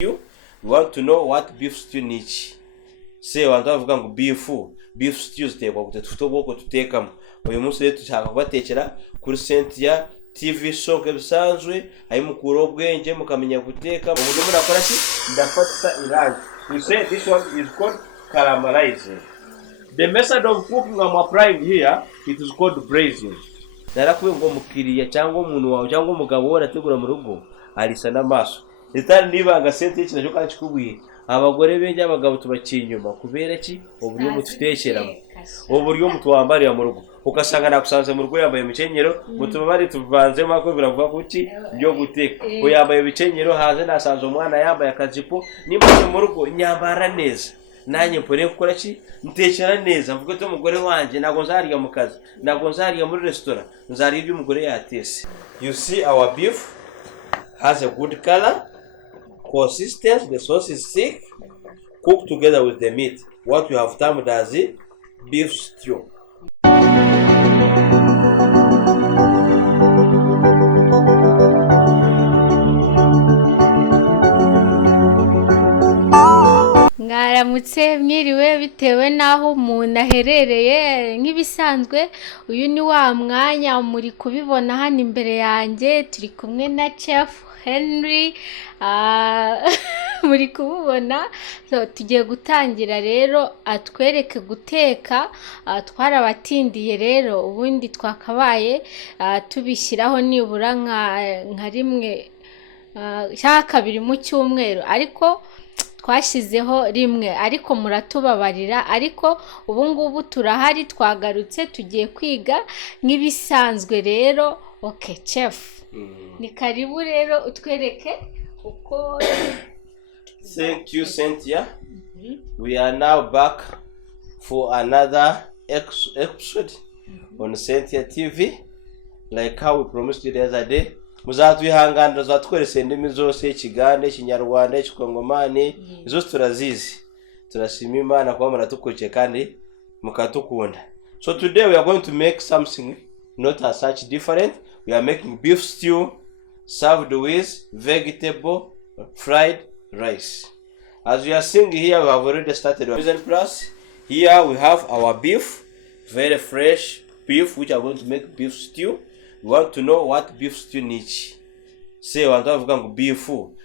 You want to know what beef stew ni iki? Se abantu bavuga ngo beef stew zitekwa gute, dufite ubwoko tutekamo. Uyu munsi rero dushaka kubatekera kuri Cynthia TV show bisanzwe, ayi mukuro ubwenge mukamenya guteka. Ubu murakora ki? Ndafata irangi. We say this one is called caramelizing. The method of cooking I'm applying here, it is called braising. Narakubwiye ngo mukiriya cyangwa umuntu wawe cyangwa umugabo we arategura mu rugo arisa n'amaso. Itari nibanga Cynthia kinacyo kandi kikubwiye abagore benye abagabo tubaciye inyuma kubera ki uburyo mututekeramo, uburyo mutwambarira mu rugo ukasanga nakusanze mu rugo yambaye imikenyero mutubari tuvanzemo ako biravuga kuki byo guteka ko yambaye ibikenyero haze nasanze umwana yambaye akajipo niba mu rugo nyambara neza nanye mpore gukora ki ntekera neza mvuga to umugore wanje nago nzariya mu kazi nago nzariya muri restaurant nzariya ibyo umugore yatese. You see our beef has a good color, consistency, the sauce is thick, cooked together with the meat. What we have termed as beef stew. Mwaramutse mwiriwe bitewe naho umuntu aherereye, nk'ibisanzwe uyu ni wa mwanya muri kubibona hano imbere yanjye, turi kumwe na Chef Henry muri kububona. So tugiye gutangira rero atwereke guteka, twarabatindiye rero ubundi twakabaye tubishyiraho nibura nka rimwe cyangwa kabiri mu cyumweru, ariko twashyizeho rimwe, ariko muratubabarira. Ariko ubu ngubu turahari, twagarutse tugiye kwiga nk'ibisanzwe rero. Okay Chef, ni karibu rero utwereke uko. Thank you Cynthia. We are now back for another episode on Cynthia TV, like how we promised you the other day. Muzatwihanganira zatwerese indimi zose, Kigande, Kinyarwanda, Kikongomani, zose turazizi. Turashima Imana kuba muratukukiye kandi mukatukunda. So today we are going to make something not as such different. We are making beef stew served with vegetable fried rice. As you are seeing here, we have already started our season plus. Here we have our beef, very fresh beef, which are going to make beef stew. We want to know what beef stew ni iki. Se abantu bavuga ngo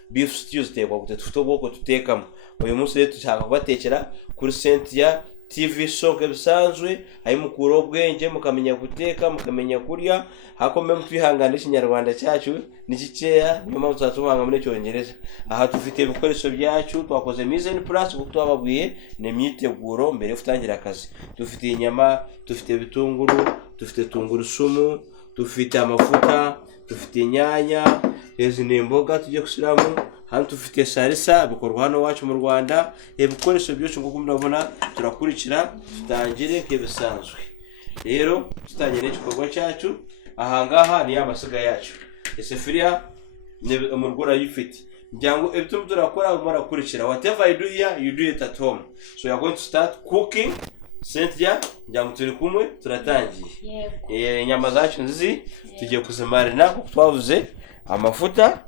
beef stew zitekwa gute, dufite ubwoko tutekamo. Uyu munsi rero dushaka kubatekera kuri Cynthia TV show bisanzwe, ayi mukuro ubwenge mukamenya guteka mukamenya kurya. Hakomeye mutwihangane Kinyarwanda cyacu ni gikeya, niyo mpamvu tuzatubanga muri Cyongereza. Aha dufite ibikoresho byacu twakoze mise en place kuko twababwiye ni imyiteguro mbere yo gutangira akazi. Dufite inyama, dufite bitunguru, dufite tungurusumu, dufite amafuta, dufite inyanya, izi ni imboga tugiye gushyiramo. Hano dufite salisa bikorwa hano wacu mu Rwanda. Ibikoresho byose nguko murabona turakurikira tutangire nk'ibisanzwe. Rero tutangire igikorwa cyacu. Aha ngaha ni amasiga yacu. Isefuriya ni umurgura yifite. Njango ibyo turakora murakurikira. Whatever you do here, you do it at home. So you are going to start cooking. Cynthia, njango turi kumwe turatangiye. Inyama zacu nzizi tugiye kuzimarina kuko twavuze amafuta.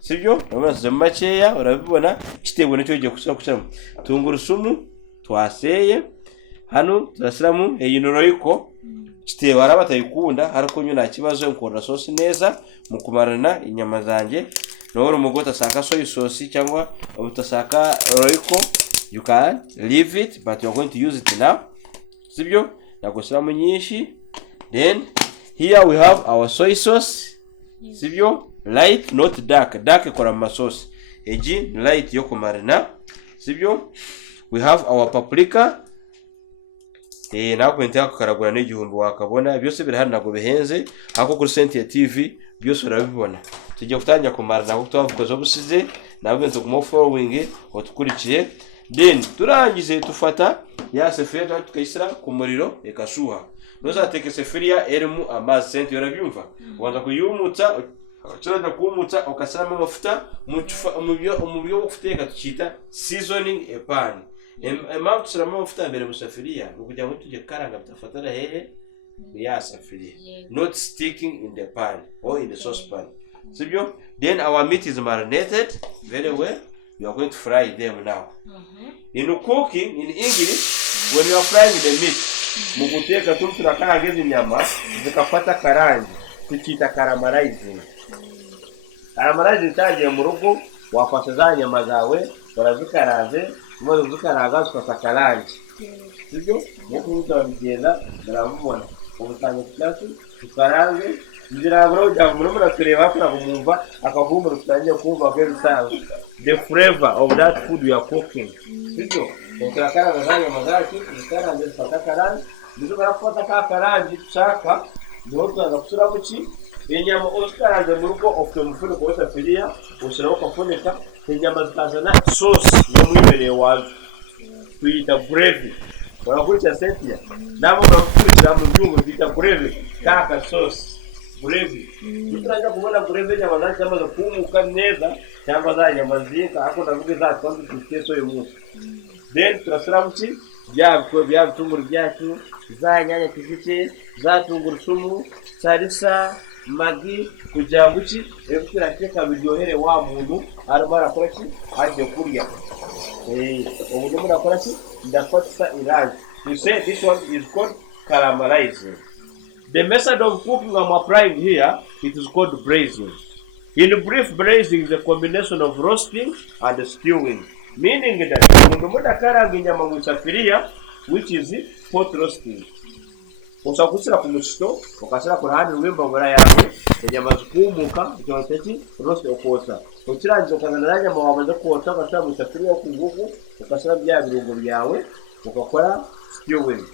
Sibyo? Namaze makeya urabibona kitebo nicyo giye kushyiramo. Tungurusumu twaseye. Hano turashyiramo eyinoroyiko. Kitebo arabatayikunda ariko nyo nta kibazo nkora sauce neza mu kumarana inyama zanjye. Noro mugota saka soy sauce cyangwa utasaka royiko, you can leave it but you are going to use it now. Sibyo? Nagoshyiramo nyinshi. Then here we have our soy sauce. Sibyo? Light, not dark. Dark ikora mu sauce. Eji light yo kumarina. Sibyo? We have our paprika. Nakwentera kukaragura n'igihumbi wakabona. Byose biri hano nago bihenze. Hako kuri Cynthia TV byose urabibona. Tugiye gutangira kumarina kuko twavukoze obusize. Nabenze ku following otukurikiye. Then turangize tufata ya sefuriya tukayisira ku muriro ikashuha. Nuzateke sefuriya erimo amazi. Cynthia urabyumva? Ubanza kuyumutsa, ukirana kumutsa ukasaramo amafuta mu byo guteka tukita seasoning a pan. Impamvu tusaramo amafuta mbere mu sefuriya kugira ngo tujye karanga bitafatana hehe ya sefuriya, not sticking in the pan or in the saucepan. Sibyo? Then our meat is marinated very well. you are going to fry them now. In cooking, in English, when you are frying the meat, muguteka tunakanga hizi nyama zikapata karangi, tukiita caramelizing. Caramelizing taje mu rugo wafata za nyama zawe, barazikaranze, mwe zikaranga zikapata karangi. Sibyo? Muko mutabigenda baramubona. Ubutanga cyasi tukarange ndirabura ujya muri tureba kuna kumumva akavumura tutangiye kumva very sound the flavor of that food you are cooking. Sibyo? Ukakaranga zanya mazaki, ukaranze zikapata ndizo barafata ka karangi chaka ndio tunakusura muki inyama osikaranze mu rugo ofite umufuno ko safiriya ushyiraho kafuneka inyama zikazana sauce yo mwibereye wazo tuyita gravy. Wanakuita Cynthia nabo bakurikira mu byungu bita gravy kaka sauce gravy. Turaje kubona gravy nyama zaki amaze kumuka neza cyangwa za nyama zika ako ndavuga za twandi tukeso y'umunsi. Then turasura muki bya bitunguru byacu za nyanya tufite za tungurusumu salisa magi kugira ngo iki ebukira teka biryohere wa muntu arimo arakora ki ajye kurya ubu muri akora ki ndafata irangi. You say this one is called caramelizing. The method of cooking I'm applying here, it is called braising. In brief, braising is a combination of roasting and stewing, meaning that umuntu mudakaranga inyama mu safiriya, which is pot roasting. Usakusira ku mushito ukasira ku ruhande rw'imbabura yawe inyama zikumuka cyangwa roast okota ukirangiza ukazana nyama wamaze kota ugashyira mu safiriya ku ngugu ukashyira bya birungo byawe ukakora stewing.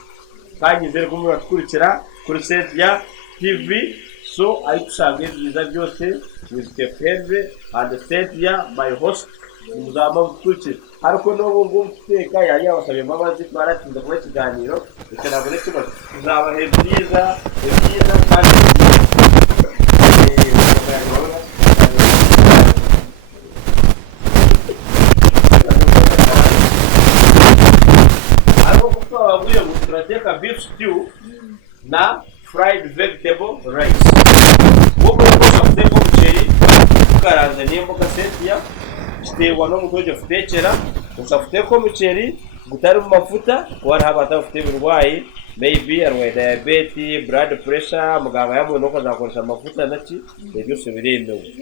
Kandi nzere kumwe bakurikira kuri Cynthia TV, so ayitusange byiza byose with the Peve and Cynthia my host muzama kuki ariko no ngo guteka yari yabasabye mamazi twaratinze kuba kiganiro ikanagore cyo uzaba hebyiza kandi ariko kuko bavuye ngo turateka beef stew na fried vegetable rice. Wowe ufite umuceri ukaranze n'imboga Cynthia stewa no mutoje futekera usafute ko muceri gutari mu mafuta wari habata ufite birwayi maybe arwaye diabetes blood pressure muganga yamwe no kuzakoresha amafuta naki byose biremewe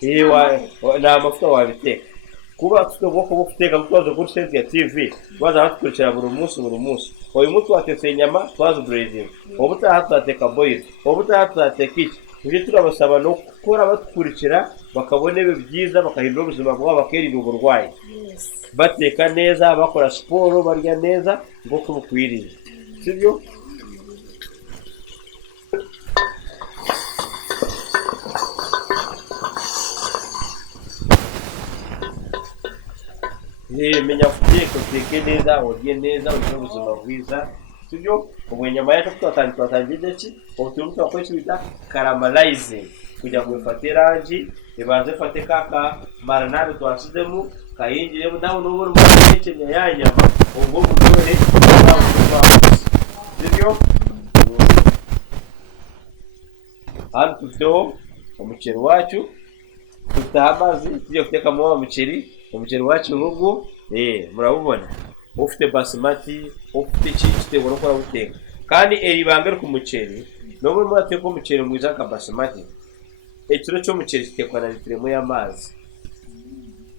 ewa na amafuta wabiteka kuba tutoboko bufuteka mutwazo kuri Cynthia TV baza hatukurikira buri munsi uyu munsi watetse inyama twazo braising ubutaha tutateka boil ubutaha tutateka iki uje turabasaba no gukora batukurikira bakabona ibe byiza bakahindura ubuzima bwabo bakirinda uburwayi bateka neza bakora siporo barya neza ngo kubukwiriye. Sibyo? Menya kuteke neza urye neza uje ubuzima bwiza. Sibyo? Ubwo nyama yacu twatangiye iki ubutumwa twakoresha bita caramelizing kugira ngo ifate rangi ibanze fate kaka marinade twasizemo kayingiremo nawe n'ubwo mu cyenya yanyama ubwo burore sibyo hano tufiteho umuceri wacu tutamazi tujye guteka mu umuceri wacu n'ubwo murabubona ufite basmati ufite iki ubona ko guteka kandi ibanga ku muceri n'ubwo murateka umuceri mwiza ka basmati ekiro cyo muceri kitekwa na litremo y'amazi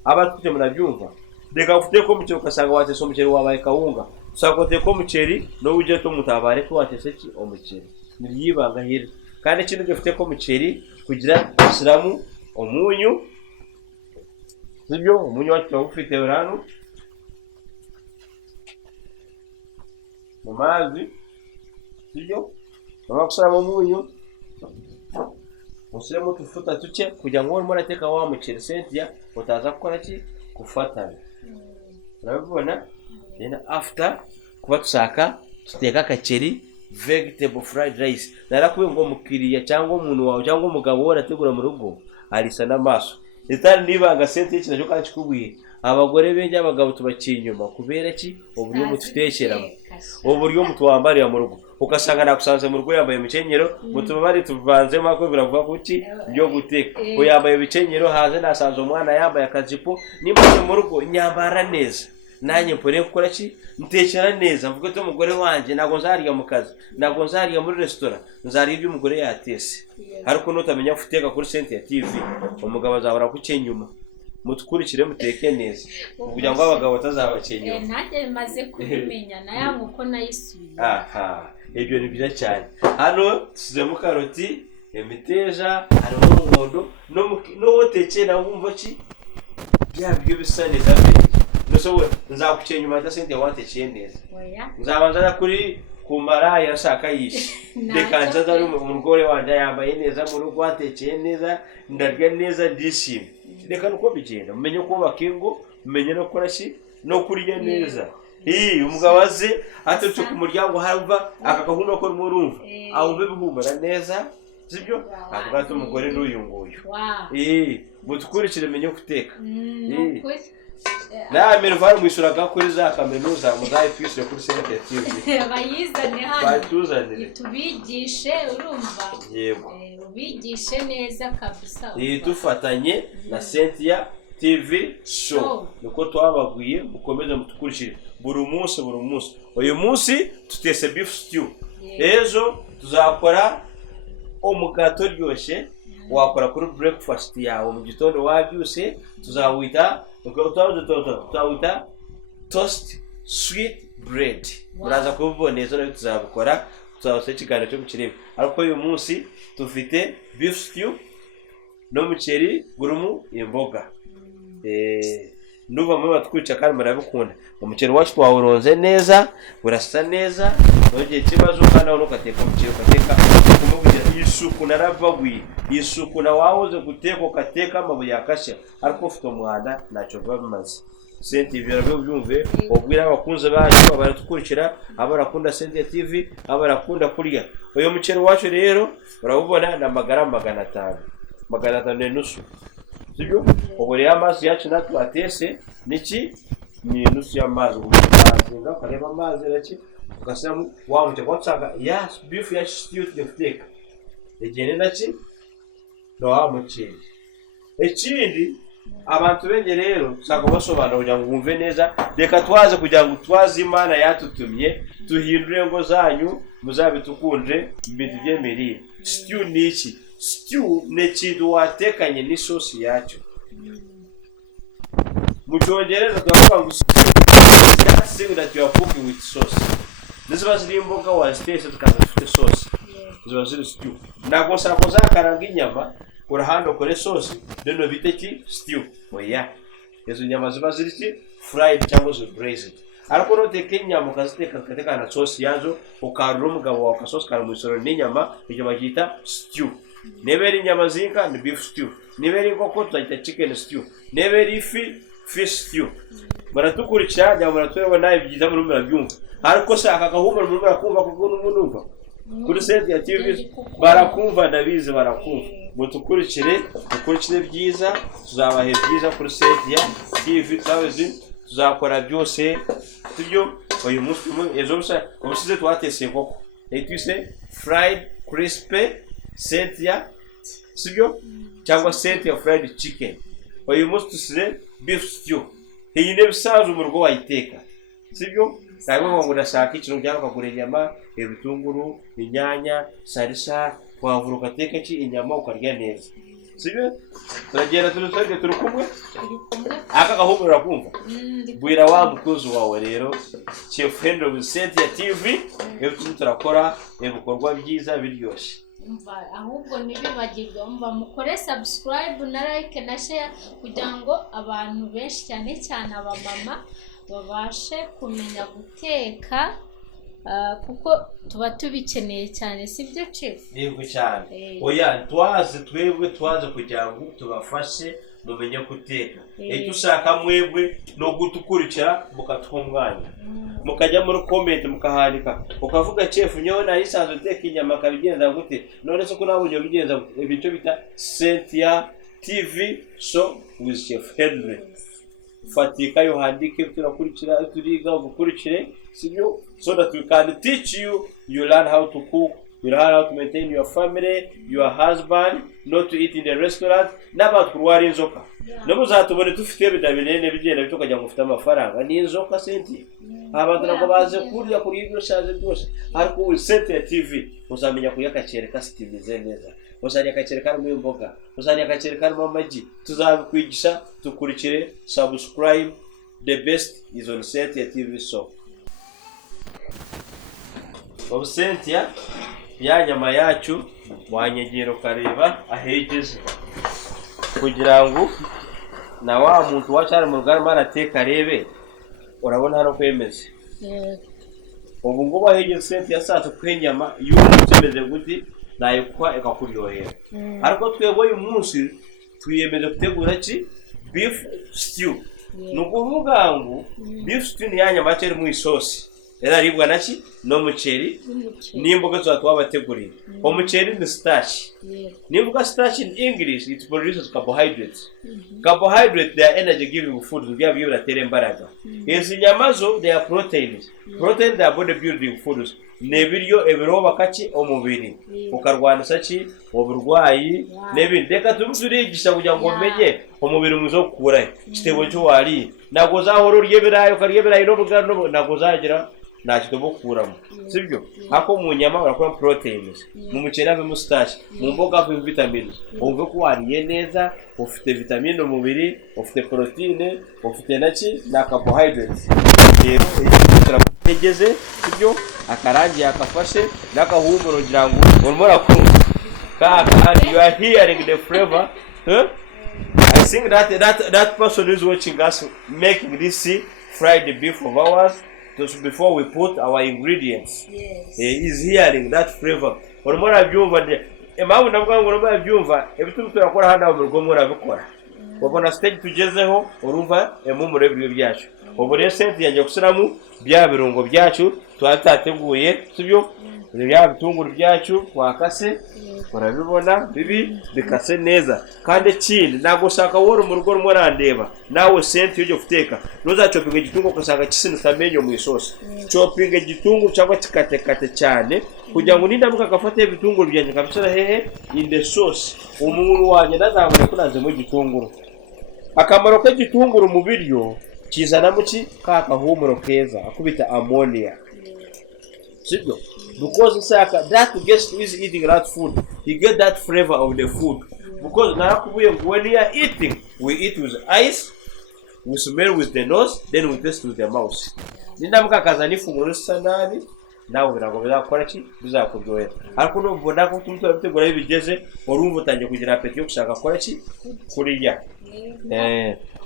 abatuje murabyumva deka ufite ko muceri ukasanga watese umuceri wabaye kawunga usakote ko muceri no uje to mutabare ko watese ki umuceri niyibanga hira kandi ikintu gifite ko muceri kugira isiramu umunyu sibyo umunyu wacu ufite urano mu mazi sibyo bakusaba umunyu usiremo tufuta tuke kugira ngo murateka wa muceri Cynthia utaza gukora ki gufatana. Urabona then after kuba tushaka tuteka kaceri vegetable fried rice narakuye ngo mukiriya cyangwa umuntu wawe cyangwa umugabo warategura mu rugo arisa n'amaso itari nibanga Cynthia cyo kandi kubuye abagore benje abagabo tubaciye inyuma kubera ki uburyo mututekeramo uburyo mutwambarira mu rugo ugasanga nakusanze mu rugo yambaye imikenyero mutuma bari tuvanzemo ako biravuga kuki byo guteka uyambaye ibikenyero hanze nasanze umwana yambaye akajipo nimaze mu rugo nyambara neza nanjye mpore gukora ki ntekera neza mvuga ko umugore wanjye nago nzariya mu kazi nago nzariya muri restaurant nzariya ibyo umugore yatese ariko nutamenya guteka kuri Cynthia TV umugabo azabara kucenyuma mutukurikire muteke neza kugira ngo abagabo batazabakenyuma nanjye bimaze kubimenya nayangu uko nayisubiye ibyo ni byiza cyane hano tuzemo karoti imiteja hari n'umuhondo no wotekera wumva ki byabyo bisa neza no nzakucenyuma da Cynthia watekeye neza nzabanza kuri kumara yarashaka yishe reka nzaza ari umugore wanjye yambaye neza mu rugo watekeye neza ndarya neza ndishimye reka nuko bigenda umenye ko bakingo umenye no korashi no kurya neza umugabo aze atutse ku muryango harumva akagahuma ko murumva ahumbe bihumura neza sibyo avuga ati umugore n'uyu nguyu mutukurikire menye guteka na Merval mwishuraga kuri za kaminuza muzaye twishyure kuri Cynthia TV bayizane hano batuzanire tubigishe urumva yego ubigishe neza kabisa dufatanye na Cynthia TV show nuko twabagwiye mukomeze mutukurikire buri munsi uyu munsi tutese beef stew ejo tuzakora umugato ryoshye wakora kuri breakfast yawe mu gitondo wabyuse tuzawita toast sweet bread muraza kubiboneza no tuzabukora tuzabose ikiganiro cyo mukirebe ariko uyu munsi tufite beef stew no muceri gurumu imboga nuva mu batwica kandi marabikunda umuceri wacu twawuronze neza urasa neza nogeye kibazo kana unokateka umuceri ukateka kumugira isuku narabagwi isuku na wahoze guteka ukateka amabuye yakashya ariko ufite umwanda ntacyo bimaze Cynthia ibyo rero byumve ubwira abakunze bacu baratukurikira abarakunda Cynthia TV abarakunda kurya uyu muceri wacu rero urabubona na magara 500 nusu sibyo ubure amazi yacu natwe atese niki ni nusu y'amazi ubuzinga kareba amazi raki ugasamo wamuje kwatsanga yes beef ya stew the egene naki no amuceri ekindi abantu benge rero sako basobanura kugira ngo wumve neza reka twaze kugira ngo twaze Imana yatutumye tuhindure ngo zanyu muzabitukunje ibintu byemeriye stew niki stew nekintu watekanye n'isosi yacyo mu Cyongereza twavuga ngo something that you are cooking with sauce niziba ziri imboga wazitetse tukazifite sauce ziba ziri stew ntabwo sako zakaranga inyama urahando kore sauce rero bite ki stew oya izo nyama ziba ziri ki fried cyangwa zo braised ariko no teke inyama ukaziteka kateka na sauce yazo ukarura umugabo wa kasosi kana musoro n'inyama ibyo bagita stew neberi inyama zinka ni beef stew neberi inkoko tuyita chicken stew neberi fish stew baratukurikira njya muratureba nawe byiza muri murabyumva ariko se akagahumura muri murakumva kuko n'umuntu kuri Cynthia TV barakumva ndabizi barakumva mutukurikire byiza tuzabahe byiza kuri Cynthia TV tuzakora byose tujyo uyu munsi ejo ubusize twatese inkoko twise fried crispy Cynthia sibyo cyangwa Cynthia fried chicken uyu munsi tusize beef stew iyi ne bisazo mu rugo wayiteka sibyo ntabwo ngo ndashaka ikintu cyangwa kugura inyama ibitunguru inyanya salisa wavura ukateka ki inyama ukarya neza sibyo turagenda turi kumwe aka gahumura kumva bwira wa mukozi wawe rero Chef Henry Cynthia TV ibyo turakora ibikorwa byiza biryoshye ahubwo ntibibagirwe mukore subscribe na like na share kugira ngo abantu benshi cyane abamama babashe kumenya guteka kuko tuba tubikeneye cyane sibyo Chef yego cyane oya twaze kugira ngo tubafashe mumenye guteka ushaka mwebwe no gutukurikira mukatwumwanya mukajya muri comment mukahandika ukavuga Chef nyewe nayisanzwe uteka inyama kabigenza gute none se ko nabonye bigenza ibicyo bita Cynthia TV show with Chef Henry fatika yo handike turakurikira turiga ubukurikire sibyo so that we can teach you learn how to cook, you learn how to maintain your family, your husband, not to eat in the restaurant, n'abantu kurwara inzoka no muzatubone tufite bidabirene bigenda bitukajya ngufite amafaranga ni inzoka senti abantu nako baze kurya kuri ibyo shaje byose ariko we Cynthia TV uzamenya kuyakacereka sitimize neza uzajya kacereka mu imboga uzajya kacereka mu amagi tuzabikwigisha tukurikire subscribe. The best is on Cynthia TV. So Cynthia ya nyama yacu wanyegero kareba ahegeze kugira ngo na wa muntu wacari mu ruganda marateka rebe urabona hano kwemeze ubu ngo bahegeze Cynthia sacu kwenyama y'umutsemeze guti nayo kwa ekakuryohera ariko twebwe uyu munsi twiyemeze gutegura ki beef stew nukuvuga ngo beef stew ni yanyama cyari mu isosi era ribwa naki no muceri nimboga twabategurira umuceri ni starch nimboga starch in English it produces carbohydrates. Carbohydrates, they are energy giving foods bya terembaraga. Izi nyamazo they are proteins they are body building foods nebiryo ebiroba kaki omubiri ukarwanisa ki oburwayi nebindi reka tuburigisha kugira ngo menye omubiri mwizo kukura kitebo cyo wali nago zahoro ryebirayo karyebirayo no nago zagira nakitobo kuramo sibyo hako mu nyama barakora proteins mu muceri avemo starch mu mboga avemo vitamins umve ko wariye neza ufite vitamine mu mubiri ufite proteine ufite naki na carbohydrates rero tegeze sibyo akarangi akafashe nakahumuro girango urumora ko and you are hearing the flavor. I think that person is watching us making this fried beef of ours. Just before we put our ingredients, he is hearing that flavor. Urumora byumva emabu navuga ngo urumva byumva ebitu turakora handa mu rugo murabikora wabona stage tugezeho urumva emumure byo byacu ubu rero Cynthia yaje gusiramu bya birungo byacu twatateguye sibyo bya bitunguru byacu wakase urabibona bibi bikase neza kandi kindi nago shaka woro mu rugo rumurandeba nawe Cynthia uje guteka nuzacopinga igitunguru kusanga kisinuka menyo mu isosi chopinga igitunguru cyangwa kikate cyane kugira ngo nindamuka akafata ibitunguru byanje kabisara hehe in the sauce umuntu wanje ndazabone kunaze mu gitunguru akamaro k'igitunguru mu biryo kizana muki kakahumuro keza akubita ammonia sibyo because that guest is eating that food he get that flavor of the food because narakubuye when we are eating we eat with eyes, we smell with the nose, then we taste with the mouth. Nindamuka kazana ifunguro sanani nawe birago bizakora ki bizakuryohera ariko no mbona ko tumutwa bitegura bigeze urumva utangiye kugira apeti yo gushaka kora ki kuriya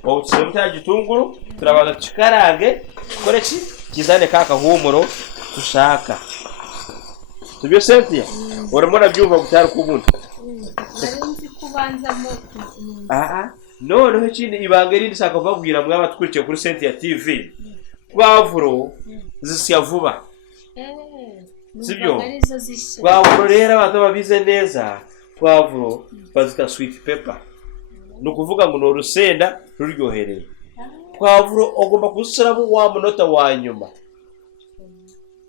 ubu tsemta gitunguru turabaza tukarange kora ki kizane kaka humuro tushaka tubyo Cynthia urumona byumva gutara kubuntu arinzi kubanza mo no hekindi ibangeri ndishaka kubabwira mwe abatwikiriye kuri Cynthia TV kwavuro zisya vuba sibyo kwavuro rero abantu babize neza kwavuro bazita sweet pepper no kuvuga ngo no rusenda ruryohereye kwavuro ogomba kusiramo wa munota wa nyuma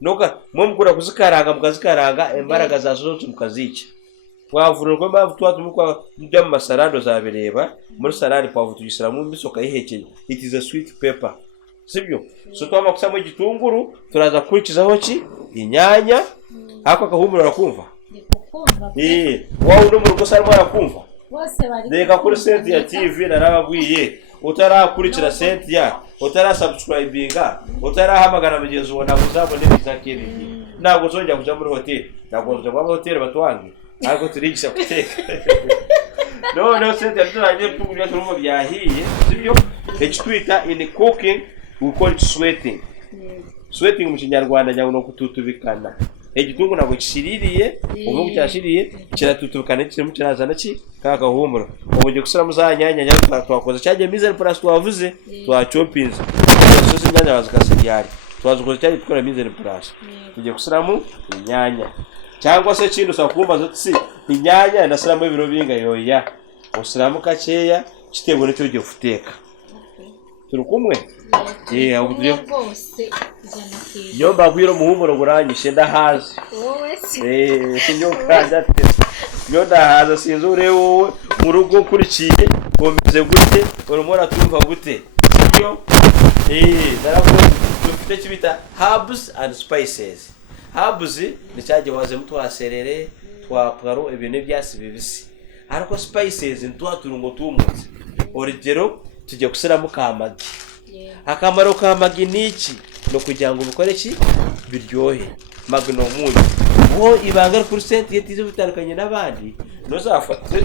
noka mumukura kuzikaranga mukazikaranga embaraga zazo mukazica kwavuro ngo mpamvu twatumukwa mujya mu masarado zabireba muri salade kwavuro tugisira mu misoka yihekeye it is a sweet pepper sibyo so twama kusamo igitunguru turaza kurikizaho ki inyanya hako akahumura rakumva wawo no mu rugo sarimo rakumva bose bari reka kuri Cynthia TV narababwiye utarakurikira Cynthia utarasubscribinga utarahamagara mugenzi wo nabuzabone bizakiri ntabwo zongera kuja muri hotel ntabwo nzo kwa hotel batwange ariko turigisha guteka no Cynthia turaje tugurya turumva byahiye sibyo twita in cooking we call it sweating sweating mu kinyarwanda nyawo no kututubikana igitungu nabo kishiririye ubu cyashiriye kiratutubikana kirimo kirazana ki kaka humuro ubuje gusira muzanyanya nyanya twakoze cyaje mise place twavuze twa choppings sosi nyanya bazikasiyari twazukoze cyari tukora mise place tuje gusiramo inyanya cyangwa se kintu sakumva zotsi inyanya ndasiramo ibiro binga yoya usiramo kaceya kitego nicyo giye guteka turi kumwe uburyo bwose yo mbabwira umuhumuro buranyishe ndahazi wowe se sinyo kanja yo ndahaza sinzi wowe mu rugo kurikiye komeze gute urumora tumva gute yo daravuga dufite kibita herbs and spices. Herbs ni cyaje waze mutwaserere twa pwaro ibintu byasi bibisi ariko spices ntwa turungo tumutse urugero tujye gusiramo kamagi. Akamaro ka magi niki no kugira ngo bukore ki biryohe magi no munyu wo ibanga kuri senti yetize bitandukanye n'abandi no zafate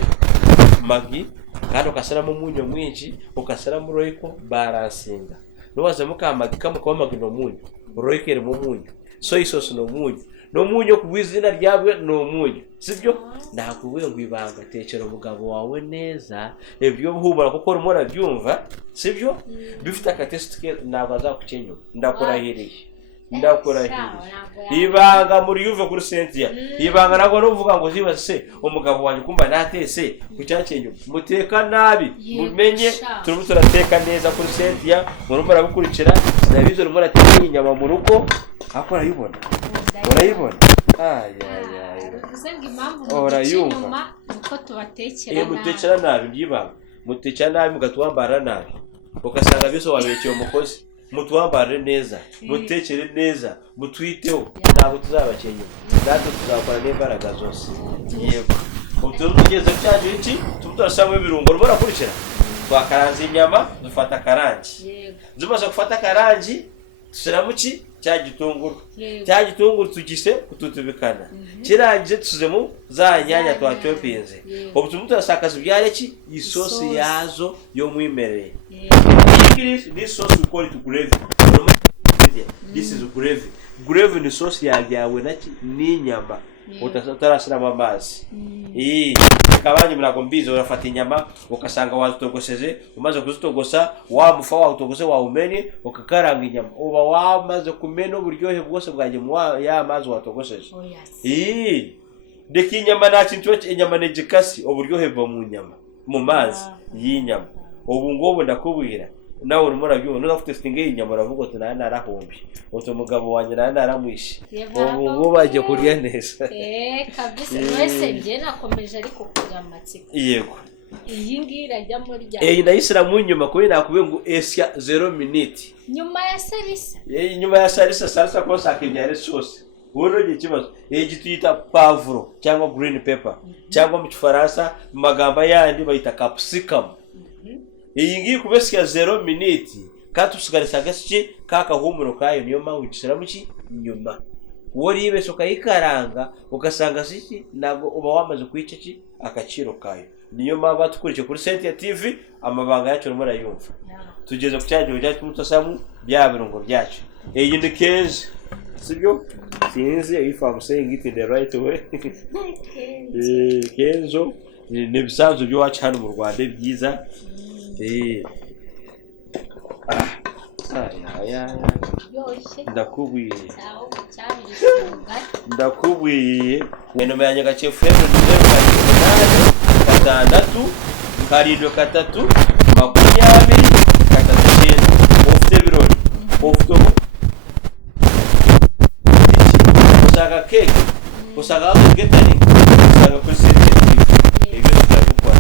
magi kandi ukasaramo munyu mwinshi ukasaramo roiko baransinga no wazamo kamagi kwa magi no munyu roiko iri mu munyu soy sauce no munyu kubwizina ryabwe no munyu sibyo ndakubuye ngo ibanga tekera umugabo wawe neza ibyo buhumura kuko rumora byumva sibyo bifite akatest ke nabaza kucyenyo ndakurahiriye ibanga muri yuve kuri Cynthia ibanga nago no uvuga ngo ziba se umugabo wanyu kumba natese kucyanyenyo muteka nabi mumenye turateka neza kuri Cynthia murumara gukurikira ndabizo rumora teka inyama mu rugo akora yibona urayibona uzenga impamvu urayumva uko tubatekera mutekera nabi byibanga mutekera nabi mugatuambara nabi ukasanga biso wabekeye umukozi mutwambare neza mutekere neza mutwiteho ntabwo tuzabakenye natwe tuzakora n'imbaraga zose yego utugeze cyaje iki tuturashamwe ibirungo rubara kurikira twakaranze inyama dufata karangi zimaze gufata karangi tushyiramo ki cya gitunguru tugise kututubikana kirangije tuzemo za nyanya twacopinze ubu turasakaza byare ki isosi yazo yo mwimereye. This sauce we call it gravy. This is gravy. Gravy ni sauce yawe naki ni nyama utarasira amazi kabanje murago mbizo urafata inyama ukasanga wazitogosheje umaze kuzitogosa wa mufa wa utogose wa umenye ukakaranga inyama uba wamaze kumena uburyohe bwose bwaje mu ya mazi watogosheje deki inyama nakintu inyama negikasi uburyohe bwo mu nyama mu mazi y'inyama ubu ngobo ndakubwira nawe urumura byo nufite stinge inyama uravuga uti narahombi uto mugabo wanje naramwishe ubu ngo baje kurya neza kabisa wese ngiye nakomeje ariko kugira amatsiko yego iyi ngira ajya muri rya ndayisira mu nyuma ko nakubiye ngo esya 0 minute nyuma ya salisa nyuma ya salisa ko sakibyare sose wono gikibazo gituyita pavuro cyangwa green pepper cyangwa mu Faransa magamba yandi bayita capsicum. Iyi ngiyi kubesya 0 minute katusigarisa gasiki kakahumuro kayo niyo mpamvu gishyira mu ki nyuma wori ibesho kayikaranga ugasanga siki nago uba wamaze kwica ki akaciro kayo niyo mpamvu batukurikiye kuri Cynthia TV amabanga yacu rumura yumva tugeze ku cyaje ujya tumutosamu bya birungo byacu iyi ni kenzi sibyo sinzi if I'm saying it in the right way kenzo ni bisanzwe byo wacu hano mu Rwanda byiza ndakubwiye nomero yanjye gachefu FM 0 ufite birori ufite usanga cake usanga getting usanga kuri ibyo tukabikora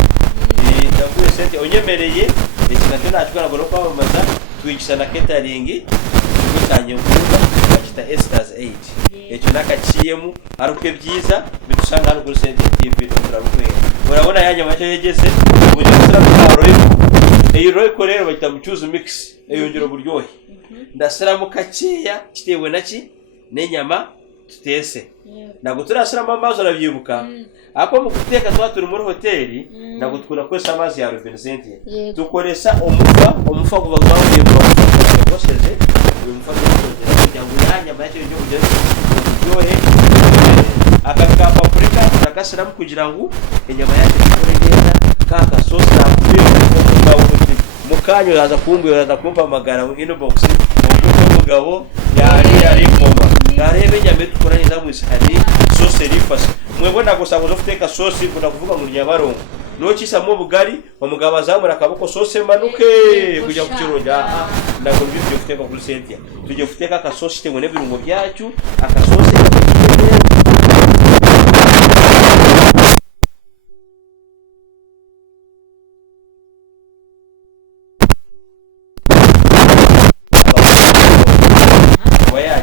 ndavuye sente onyemereye ikintu nacukana ngo no kwamamaza twigisha na catering bitanye kuvuga bakita Esther's 8 icyo nakaciyemo aruke byiza bidusanga hano kuri Cynthia TV turarukwera urabona yanye macyo yegeze mu gisura kwa roiko rero bahita mu cyuzu mix yongera uburyohe ndasiramo kaciya kitewe naki n'inyama tutese nago turasiramo amazi arabyibuka ako mu guteka turi muri hoteli nago tukura kwesa amazi ya Robin Cynthia dukoresha umufa kuva kwa bosheje umufa kugira ngo yanyama yacyo cyo kugeza yohe akabika paprika nakasiramo kugira ngo inyama yacyo ikore neza kaka sauce na mukanyo yaza kumva amagara mu inbox umugabo yari koma yarebe nyame tukoranye za mwisi hari sauce rifashe mwebona gusanga ufite ka sauce kuna kuvuga ngo nyabarongo no kisamo bugari omugabo azamura akaboko sose manuke kujya ku kironja nako byo kuteka ku Cynthia tujye kuteka akasosi temwe n'ebirungo byacu akasosi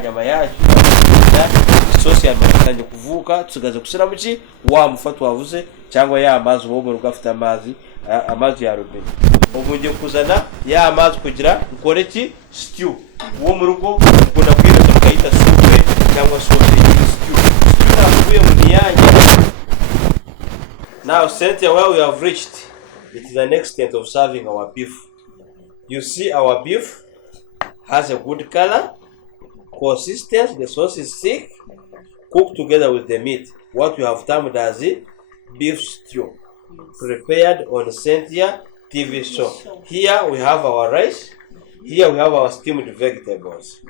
nyama yacu sosi yamenyekanye kuvuka tusigaze kusira muki wa mufatu wavuze cyangwa ya amazi wo mu rugafite amazi ya robine ubunje kuzana ya amazi kugira ukore ki stew wo mu rugo ukunda kwita tukayita soupe cyangwa stew navuye mu myanya. Now Cynthia, where we have reached, it is the next step of serving our beef. You see our beef has a good color, consistency, the sauce is thick, cooked together with the meat. What we have termed as the beef stew, prepared on Cynthia TV show. Here we have our rice. Here we have our steamed vegetables.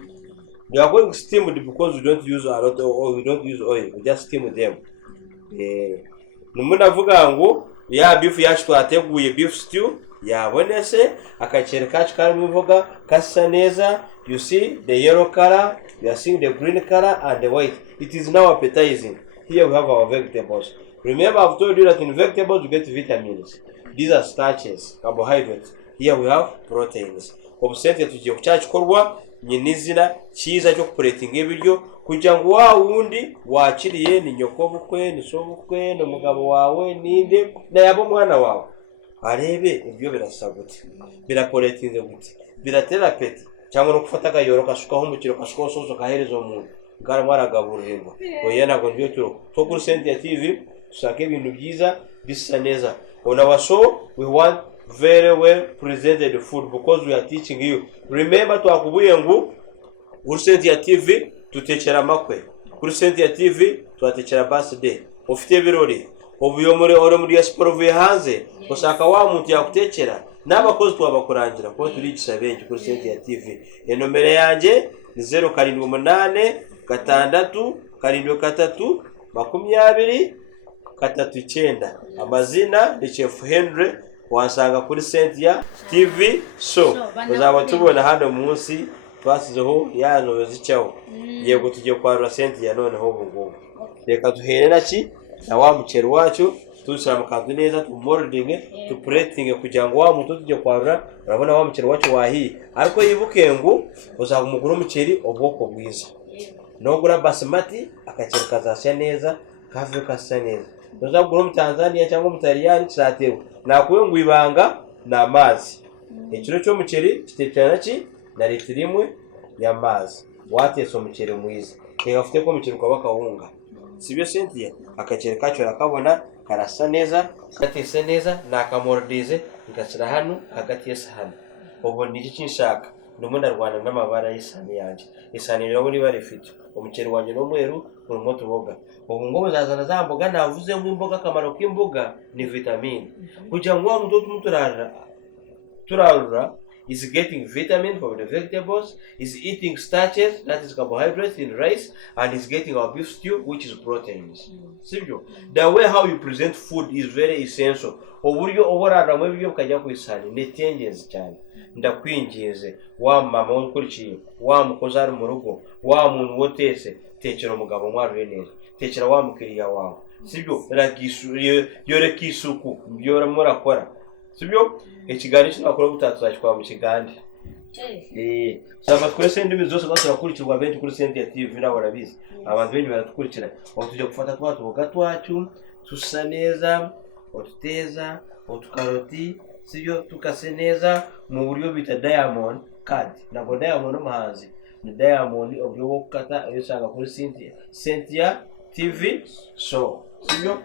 We are going steamed because we don't use a lot of oil. We don't use oil. We just steam them. Numuna vuga ngo ya beef yacu twateguye beef stew yabonese akacere kacu karimo imboga kasa neza. You see the yellow color, you are seeing the green color and the white. It is now appetizing. Here we have our vegetables. Remember, I've told you that in vegetables you get vitamins. These are starches, carbohydrates. Here we have proteins. Obusente tugiye kucacu korwa nyinizina cyiza cyo kupretinga ibiryo kugira ngo wa wundi wakiriye ni nyoko bukwe ni so bukwe no mugabo wawe ninde na yabo mwana wawe arebe ibyo birasagute birakoretinze gute biratera peti cyangwa no gufata agayoro kasukaho umukiro kasukaho sozo kaherezo umuntu ngara mwaragaburirwa oya nago nbyo to kuri Cynthia TV tusake ibintu byiza bisa neza on our show we want very well presented food because we are teaching you. Remember twakubuye ngo kuri Cynthia TV tutekera makwe kuri Cynthia TV twatekera birthday ufite birori obuyomore oro muri diaspora vuye hanze usaka wa muntu yakutekera n'abakozi twabakurangira ko turi gisabenje kuri Cynthia TV. Enomere yanje ni 078 gatandatu 73 20 amazina ni Chef Henry wasanga kuri Cynthia TV show uzaba tubona hano munsi twasizeho yano zicaho yego tujye kwarura Cynthia noneho ubungubu reka tuhere naki na wa muceri wacu tushyira mu kantu neza tumordinge tupretinge kugira ngo wa muntu tujye kwarura urabona wa muceri wacu wahiye ariko yibuke ngo uzaba umuguru umuceri ubwoko bwiza no gura basmati akaceri kazasya neza kave kasa neza uzagura mu Tanzania cyangwa mu Taliyani cyatewe nakuye ngo ibanga na amazi ikiro cyo muceri kitekana ki na litiro imwe y'amazi watetse umuceri mwiza ngafite ko muceri kwa bakawunga sibyo Cynthia akaceri kacu rakabona karasa neza katese neza nakamordize ngasira hano hagati y'isahani ubu niki kinshaka numuna Rwanda n'amabara y'isahani yanje isahani rero buri barifite umuceri wanje no mweru urimo tuboga ubu ngo bazazana za mboga navuze ngo imboga kamaro k'imboga ni vitamine kugira ngo umuntu turarura is getting vitamin from the vegetables, is eating starches, that is carbohydrates in rice, and is getting our beef stew, which is proteins. Simple. The way how you present food is very essential. Oburyo oborara mu byo kajya ku isani netengenze cyane. Ndakwinginze wa mama w'ukurikiye, wa mukozari mu rugo, wa muntu wotese tekera umugabo mwaruye neza. Tekera wa mukiriya wawe. Sibyo ragisu yore kisuku byora murakora. Sibyo ikiganiro cyakora butatuzakwa mu kigande saba twese ndimi zose baturakurikirwa benshi kuri Cynthia TV nawe barabizi abantu benshi baratukurikira aho tujye gufata twatuboga twacu tusa neza otuteza otukaroti sibyo tukase neza mu buryo bita diamond card nabo diamond umuhanzi ni diamond obyo bokata yosanga kuri Cynthia TV show sibyo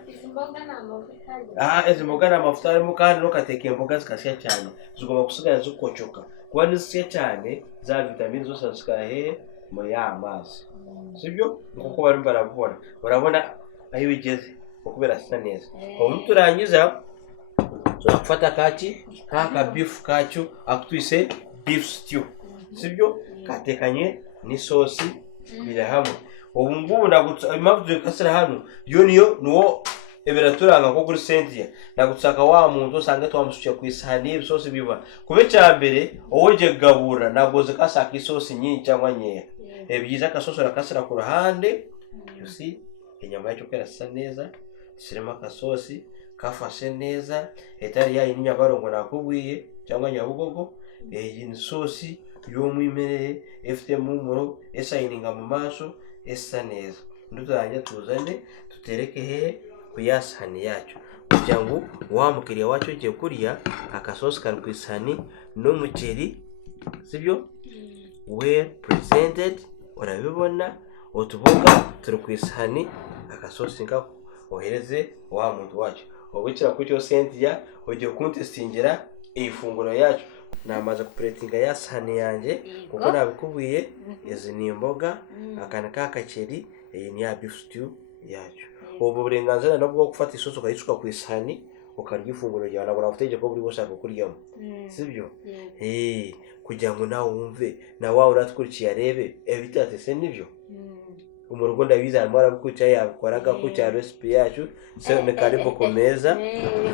ezi mboga na mafuta arimo kandi nokateka imboga zikasya cyane zigomba gusigara zukocoka kuba nisye cyane za vitamine zose zikahe mu y'amazi sibyo nkuko bari barabona urabona ayo bigeze ukubera sita neza ubu turangiza turafata kaka beef kacu akutwise beef stew sibyo katekanye ni sosi bira hamwe ubu ngubu ndagutsa impamvu kasira hano yo niyo nuwo ebiraturanga ko kuri Cynthia nagutsaka wa muntu usange twamusukiye ku isahani y'ibisosi biba kube cyambere oje gabura nagoze kasaka isosi nyinshi cyangwa nyeya byiza kasoso rakasira ku ruhande you see inyama yacu kerasa neza sirema kasosi kafashe neza etari ya inya barongo nakubwiye cyangwa nyabugogo iyi sosi y'umwimerere ifite mumuro esa ininga mu maso esa neza nduzanye tuzane tutereke he kuyasahani yacu kugira ngo wa mukiriya wacu ugiye kurya akasosi kari ku isahani n'umuceri sibyo well presented urabibona utuboga turi ku isahani akasosi ngako ohereze wa muntu wacu ubukira ku cyo Cynthia ugiye kuntestingira ifunguro yacu namaze kupretinga ya sahani yanjye kuko nabikubwiye izi ni imboga akana kakaceri iyi ni ya beef stew yacu ubu burenganzira nabwo gufata isosi ukayisuka ku isahani ukarya ifunguro ryawe nabwo navuteje ko buri bose akukuryamo sibyo kugira ngo nawe wumve na wawe uratwurikiye arebe bitatese nibyo umurugo ndabiza arimo arabikucaye yakoraga ku cya recipe yacu se ne karibu komeza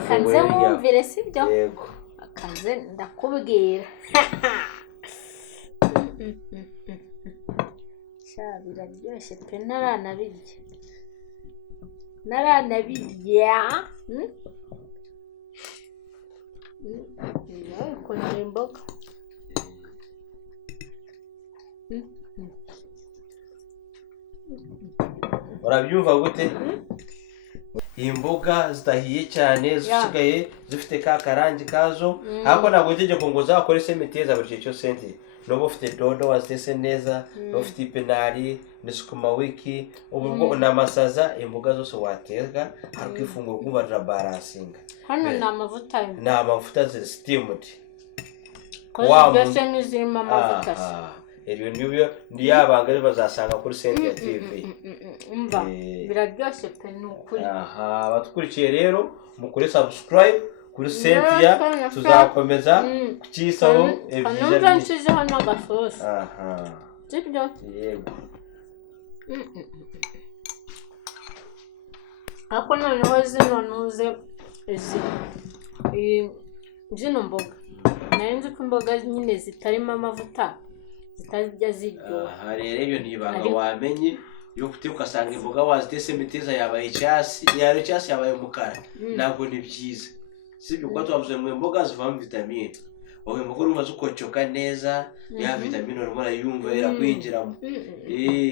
kanze mwumvire sibyo yego akaze ndakubwira sha biraryoshye pe naranabirya kunze imboga urabyumva gute imboga zitahiye cyane zisigaye zifite ka karangi kazo hako ntabwo tegeko ngo zakore semiteza buri cyo Cynthia no ufite dodo wazitese neza no ufite penari n'isukuma wiki ubwo n'amasaza imboga zose wateka ariko ifunguro kumva balancing hano na amavuta steamed kwa byose n'izirimo amavuta Elio ndi yabanga bazasanga kuri Cynthia TV umva biraryoshye pe n'ukuri batukurikiye rero mukore subscribe kuri Cynthia tuzakomeza kukisaho byiza nshyize hano agasosi sibyo yego ako noneho zino nuze zino mboga nzi ko imboga nyine zitarimo amavuta zitajya ziryoha rero ibyo nibanga wamenye yo kutibuka sanga imboga wazitese miteza yabaye icyasi yabaye umukara ntabwo ni byiza sibyo kwa twavuze mu imboga zivamo vitamine wowe imboga umaze ukocoka neza ya vitamine urumara yumva irakwinjiramo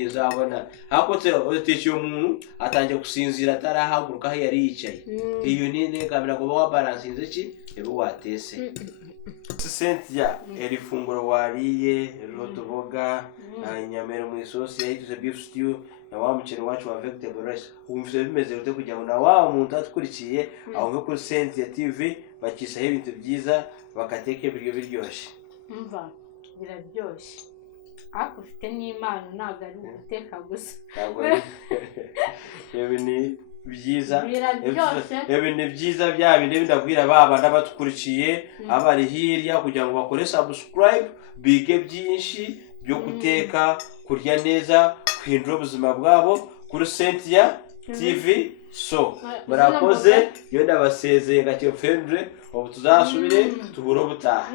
uzabona hakotse utekeye umuntu atangiye gusinzira atarahaguruka aho yari yicaye iyo nine kamera ngo wa balancinze ki ebo watese Cynthia eri funguro wariye rotoboga inyamera mu isosi yahituze beef stew na wa muceri wacu wa vegetable rice umvise bimeze rute kugira ngo na wa muntu atukurikiye aho kuri Cynthia TV bakisaho ibintu byiza bakateke ibiryo biryoshye umva biraryoshye ako ufite n'Imana ntabwo ari guteka gusa ni byiza ni byiza bya bindi bindabwira baba n'abatukurikiye abari hirya kugira ngo bakore subscribe bige byinshi byo guteka kurya neza kwindura ubuzima bwabo kuri Cynthia TV so murakoze yo ndabasezeye gake fendre ubu tuzasubire tuburo butaha